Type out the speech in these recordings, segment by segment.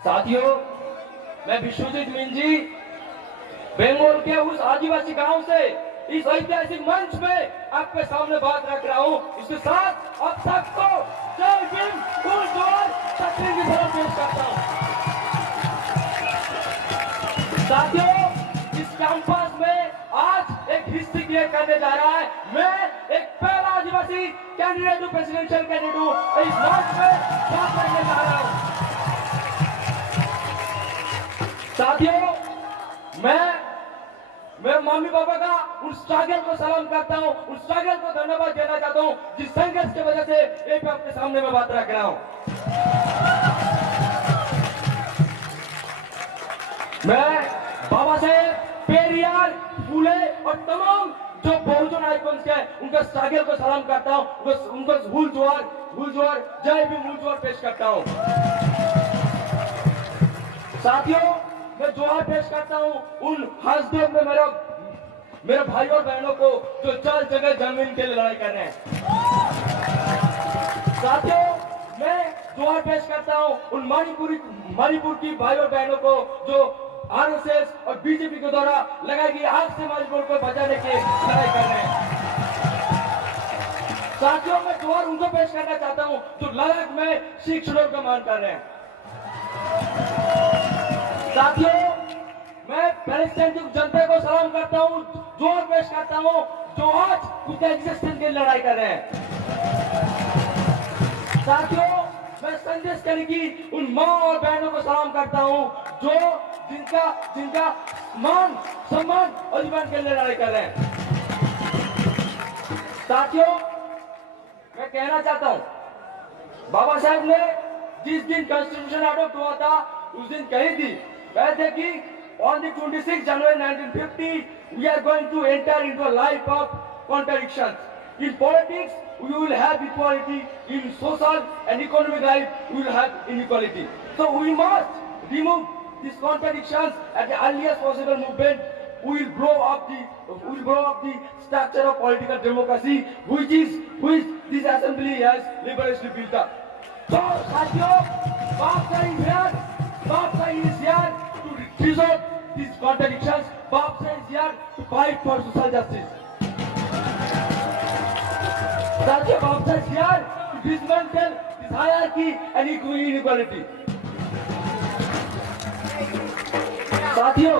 साथियों, मैं विश्वजीत मिंजी बंगाल के उस आदिवासी गांव से इस ऐतिहासिक मंच में आपके सामने बात रख रहा हूं। इसके साथ आप सबको जय भीम फुल जोर छतरी की तरफ पेश करता हूं। साथियों, इस कैंपस में आज एक हिस्ट्री क्रिएट करने जा रहा है। मैं एक पहला आदिवासी कैंडिडेट हूं, प्रेसिडेंशियल कैंडिडेट हूं। इस मंच में बात करने जा रहा हूं। साथियों, मैं मम्मी पापा का उन स्ट्रगल को सलाम करता हूं, उन स्ट्रगल को धन्यवाद देना चाहता हूं जिस संघर्ष की वजह से एक आपके सामने में बात रख रहा हूं। मैं बाबा साहेब, पेरियार, फूले और तमाम जो बहुजन आइकॉन्स हैं उनका स्ट्रगल को सलाम करता हूं, उनको हुल जोर जय भीम हुल जोर पेश करता हूं। साथियों, मैं जोहार पेश करता हूं उन हसदेव में मेरे भाई और बहनों को जो 4 जगह जमीन के लिए लड़ाई कर रहे हैं। साथियों, मैं जोहार पेश करता हूं उन मणिपुर की भाई और बहनों को जो आरएसएस और बीजेपी के द्वारा लगाई गई आग से मणिपुर को बचाने की लड़ाई कर रहे हैं। साथियों, मैं जोहार उनको पेश करना चाहता हूं जो लद्दाख में सिख शेड्यूल का मान कर रहे हैं। साथियों, मैं पैलेस्टाइन की जनता को सलाम करता हूं, जोर पेश करता हूं जो आज खुद एग्जिस्टेंस के लिए लड़ाई कर रहे हैं। साथियों, मैं संदेश करी की उन मां और बहनों को सलाम करता हूं जो जिनका मान सम्मान और जीवन के लिए लड़ाई कर रहे हैं। साथियों, मैं कहना चाहता हूं, बाबा साहब ने जिस दिन कॉन्स्टिट्यूशन अडॉप्ट हुआ था उस दिन कही थी वैसे कि on the 26th January 1950 we are going to enter into a life of contradictions. In politics we will have equality, in social and economic life we will have inequality. So we must remove these contradictions at the earliest possible movement. We will grow up the structure of political democracy which this assembly has laboriously built up. So साथियों, Bapsa is here to resolve these contradictions. Bapsa is here to fight for social justice. साथियों, Bapsa is here to dismantle this hierarchy and inequality. साथियों,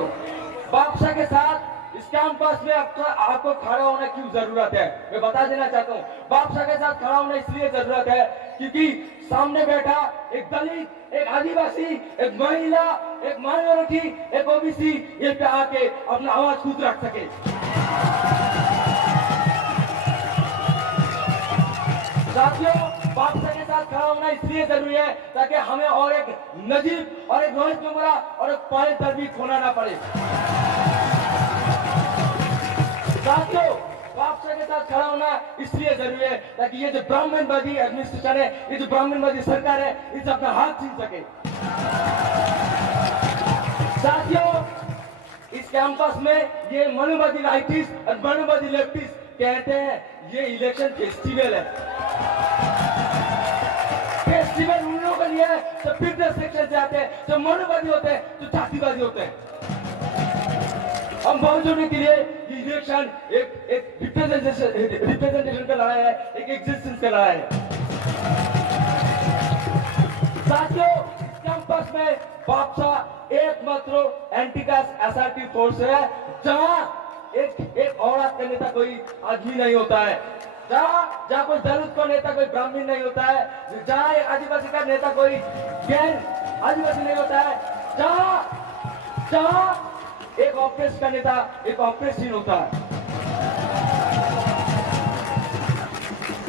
Bapsa के साथ इस campus में आपको खड़ा होने की जरूरत है। मैं बता देना चाहता हूँ, Bapsa के साथ खड़ा होने इसलिए जरूरत है क्योंकि सामने बैठा एक दलित, एक आदिवासी, एक महिला, एक माइनॉरिटी, एक ओबीसी ये पे आके अपना आवाज खुद रख सके। साथियों, Bapsa के साथ खड़ा होना इसलिए जरूरी है ताकि हमें और एक नजीब और एक रोहित मेमोरा और एक पायल तरबीज खोना ना पड़े। साथियों, Bapsa के साथ खड़ा होना इसलिए जरूरी है ताकि ये जो ब्राह्मणवादी एडमिनिस्ट्रेशन है, ये जो ब्राह्मणवादी सरकार है, इसे अपना हाथ छीन सके। साथियों, इस कैंपस में ये मनुवादी राइटिस्ट और मनुवादी लेफ्टिस्ट कहते हैं ये इलेक्शन फेस्टिवल है। फेस्टिवल उन लोगों के लिए है जो बिजनेस सेक्शन से आते हैं, जो मनुवादी होते हैं, जो जातिवादी होते हैं। हम बहुजनों के लिए इलेक्शन एक रिप्रेजेंटेशन का लड़ाई है, एक एग्जिस्टेंस का लड़ाई है। साथियों, इस कैंपस में Bapsa एकमात्र एंटी कास्ट असर्टिव फोर्स है जहां एक औरत का नेता कोई आदमी नहीं होता है, जहां कोई दलित का नेता कोई ब्राह्मण नहीं होता है, जहां एक आदिवासी का नेता कोई गैर आदिवासी नहीं होता है, जहां एक ऑपरेस का नेता एक ऑपरेशन होता है।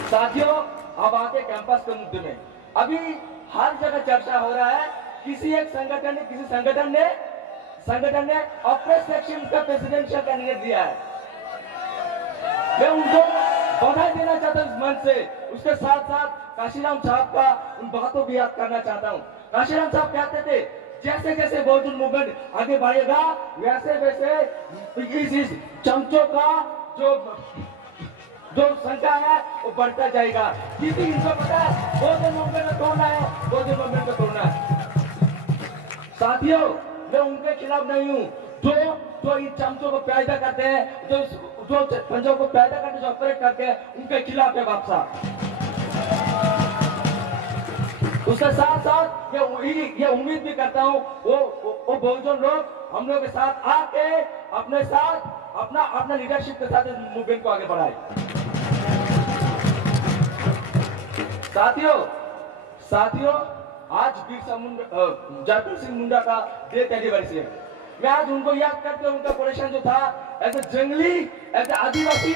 साथियों, अब आते कैंपस के मुद्दे में। अभी हर जगह चर्चा हो रहा है किसी संगठन ने ऑपरेस सेक्शन का प्रेसिडेंशियल कैंडिडेट दिया है। मैं उनको बधाई देना चाहता हूं इस मंच से। उसके साथ साथ काशीराम साहब का उन बातों भी याद करना चाहता हूं। काशीराम साहब कहते थे जैसे जैसे बहुजन मूवमेंट आगे बढ़ेगा वैसे वैसे इस चमचों का जो संख्या है वो बढ़ता जाएगा, क्योंकि इनको पता है बहुजन मूवमेंट को तोड़ना है, बहुजन मूवमेंट को तोड़ना है। साथियों, मैं उनके खिलाफ नहीं हूँ जो इन चमचों को पैदा करते हैं, जो पंजों को पैदा करके जो ऑपरेट करते हैं, उनके खिलाफ है बाप साहब। उसके साथ साथ ये उम्मीद भी करता हूँ वो बहुजन लोग हम लोग के साथ आके अपने साथ अपना लीडरशिप के साथ इस मूवमेंट को आगे बढ़ाए। साथियों, आज जयपुर सिंह मुंडा का डेथ एनिवर्सरी है। मैं आज उनको याद करते हुए उनका पोजीशन जो था एज ए जंगली, एज ए आदिवासी,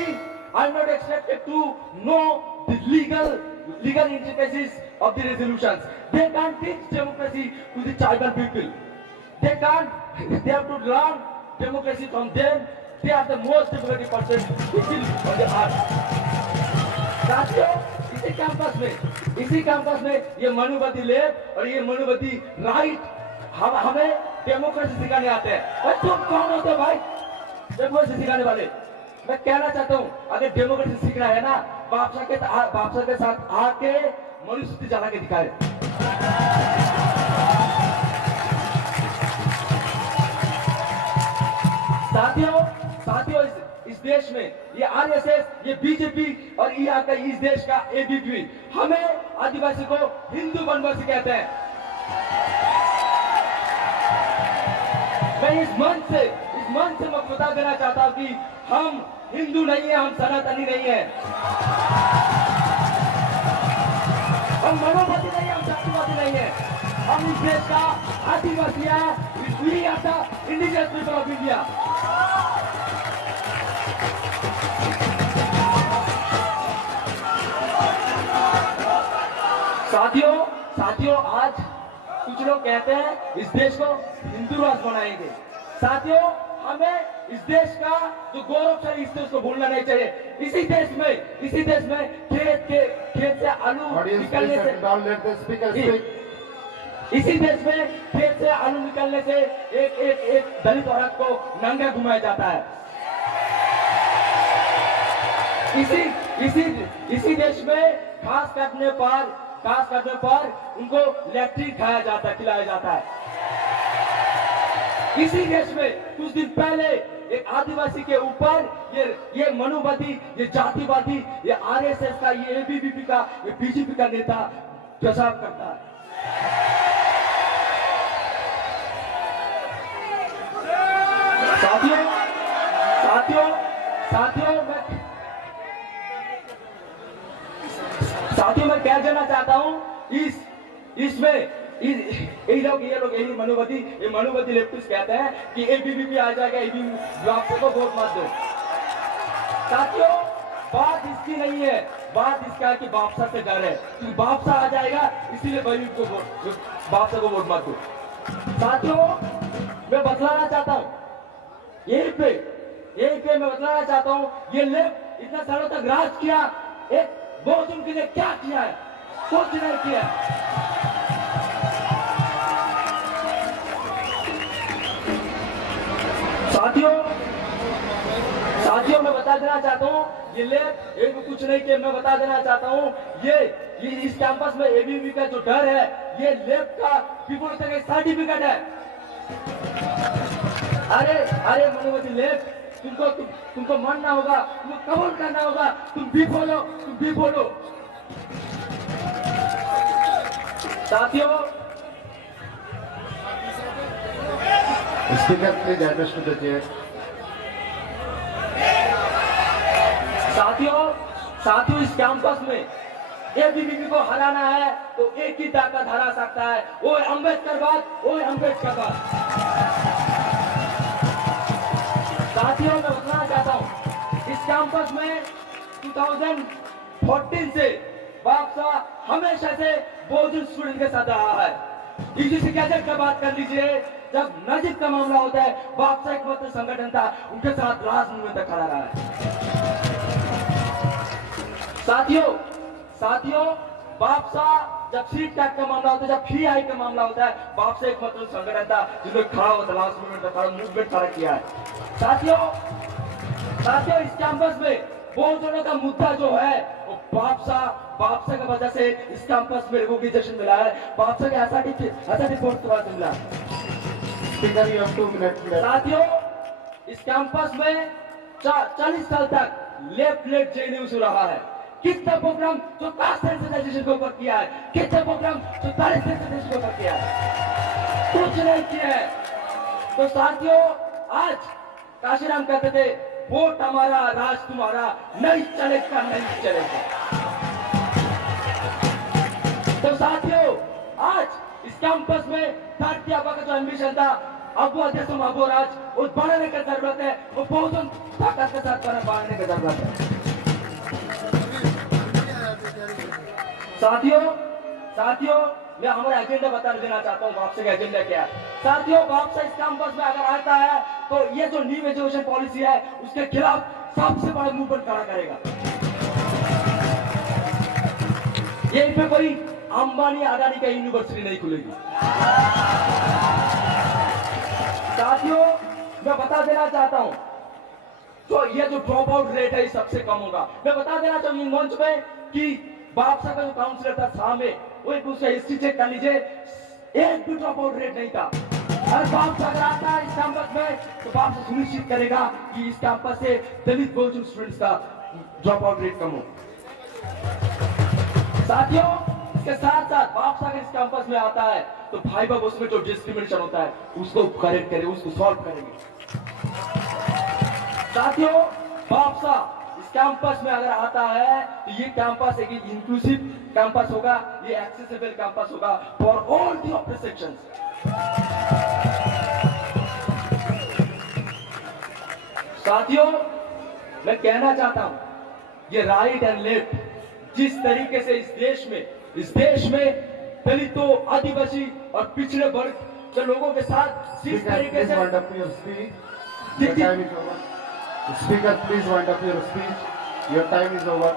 I am not expected to know the legal intricacies of the resolutions. They can't teach democracy to the tribal people. They have to learn democracy from them. They are the most democratic person people on the earth. साथियों, इसी campus में ये मनुवादी left और ये मनुवादी right हमें democracy सिखाने आते हैं। और तुम कौन होते हो भाई डेमोक्रेसी सिखाने वाले? मैं कहना चाहता हूँ, अगर डेमोक्रेसी सीखना है ना, बादशाह के साथ आके मनुस्मृति चला के दिखाए। साथियों, इस देश में ये आरएसएस, ये बीजेपी और यहाँ का इस देश का एबीपी हमें आदिवासी को हिंदू वनवासी कहते हैं। मैं इस मंच से मैं बता देना चाहता हूँ कि हम हिंदू नहीं है, हम सनातनी नहीं है, हम मनोवादी नहीं है, हम जातिवादी नहीं है, हम इस देश का आदिवासी है। We are the indigenous people of India. साथियों, आज कुछ लोग कहते हैं इस देश को हिंदू राष्ट्र बनाएंगे। साथियों, हमें इस देश का जो गौरवशाली इस देश को भूलना नहीं चाहिए। इसी देश में खेत से आलू निकलने से इसी देश में खेत से आलू निकलने से एक दलित औरत को नंगा घुमाया जाता है। इसी देश में घास काटने पर उनको लैट्रिन खिलाया जाता है। इसी देश में कुछ दिन पहले एक आदिवासी के ऊपर ये मनुवादी, ये जातिवादी, ये आरएसएस का, ये एबीवीपी का, ये बीजेपी का नेता पेशाब करता है। साथियों, मैं कह देना चाहता हूँ इसमें ये लोग यही मनुवादी लेफ्टिस्ट कहते हैं कि एबीवीपी आ जाएगा, एबीवीपी आपको को वोट मत दो। साथियों, बात इसकी नहीं है, बात इसका है कि बापसा से डर है कि बापसा आ जाएगा, इसीलिए बापसा को वोट मत दो। साथियों, मैं बतलाना चाहता हूँ यहीं पे मैं बतलाना चाहता हूँ, ये लेफ्ट इतना सालों तक राज किया, एक बहुजन के लिए क्या किया है? कुछ नहीं किया। साथियों, मैं बता देना चाहता हूँ ये लेफ्ट एक कुछ नहीं किया। मैं बता देना चाहता हूँ ये इस कैंपस में एबीवीपी का जो डर है, ये लेफ्ट का पीपुल का सर्टिफिकेट है। अरे मनुवादी लेफ्ट, तुमको मानना होगा, तुमको कबूल करना होगा, तुम भी बोलो। साथियों, speaker please address to the chair. साथियों, इस कैंपस में एबीवीपी को हराना है तो एक ही ताकत हरा सकता है, वो अम्बेडकरवाद। साथियों, मैं बताना चाहता हूँ इस कैंपस में 2014 से बापसा हमेशा से बहुजन स्टूडेंट के साथ रहा है। यूजीसी गैजेट का बात कर लीजिए, जब नजीब का मामला होता है, बापसा एक मात्र संगठन था, उनके साथ राज मूवमेंट तक खड़ा रहा है। साथियों, बापसा जब सीट टैग का मामला होता है, जब फी आई का मामला होता है, बापसा एक मात्र संगठन था जिसने खड़ा होता, लास्ट मूवमेंट खड़ा किया है। साथियों, इस कैंपस में बहुजनों का मुद्दा जो है वो बापसा की वजह से इस कैंपस में रिकॉग्निशन मिला है। बापसा के ऐसा रिपोर्ट मिला। Speaker you have 2 minutes left. साथियों, इस कैंपस में 40 साल तक लेफ्ट लेट जेएनयू से रहा है। कितना प्रोग्राम जो कास्ट सेंसिटाइजेशन के ऊपर किया है, कितना प्रोग्राम जो दलित सेंसिटाइजेशन के ऊपर किया है, कुछ नहीं किया है। तो साथियों, आज काशीराम कहते थे वोट हमारा राज तुम्हारा, नहीं चलेगा नहीं चलेगा। तो साथियों, आज इस कैंपस में थर्ड का जो एम्बिशन था, अब वो अध्यक्ष महबूब राज वो बढ़ाने की जरूरत है, वो बहुजन ताकत के साथ बढ़ाने की जरूरत है। साथियों, मैं हमारा एजेंडा बता देना चाहता हूँ। वापसी का एजेंडा क्या है? साथियों, वापसी इस कैंपस में अगर आता है तो ये जो न्यू एजुकेशन पॉलिसी है उसके खिलाफ सबसे बड़ा मूवमेंट खड़ा करेगा। यहीं पे कोई अंबानी अडानी का यूनिवर्सिटी नहीं खुलेगी। साथियों, मैं बता देना चाहता हूं, तो ये जो ड्रॉप आउट रेट है सबसे कम होगा। मैं बता देना चाहूंगी मंच में कि बापसा का जो काउंसिलर था सामने, वो एक दूसरे हिस्ट्री चेक कर लीजिए, एक भी ड्रॉप आउट रेट नहीं था। अगर बापसा अगर आता है इस कैंपस में तो बापसा सुनिश्चित करेगा कि इस कैंपस से दलित बहुजन स्टूडेंट्स का ड्रॉप आउट रेट कम हो। साथियों, इसके साथ साथ बापसा अगर इस कैंपस में आता है तो भाई बाप उसमें जो डिस्क्रिमिनेशन होता है उसको करेक्ट करें, उसको सॉल्व करेंगे। साथियों, बापसा इस कैंपस में अगर आता है तो ये कैंपस एक इंक्लूसिव कैंपस होगा, ये एक्सेसिबल कैंपस होगा for all the operate sections. साथियों, मैं कहना चाहता हूं, ये राइट एंड लेफ्ट जिस तरीके से इस देश में दलितों, आदिवासी और पिछड़े वर्ग के लोगों के साथ जिस तरीके से Speaker, please wind up your speech. Your time is over.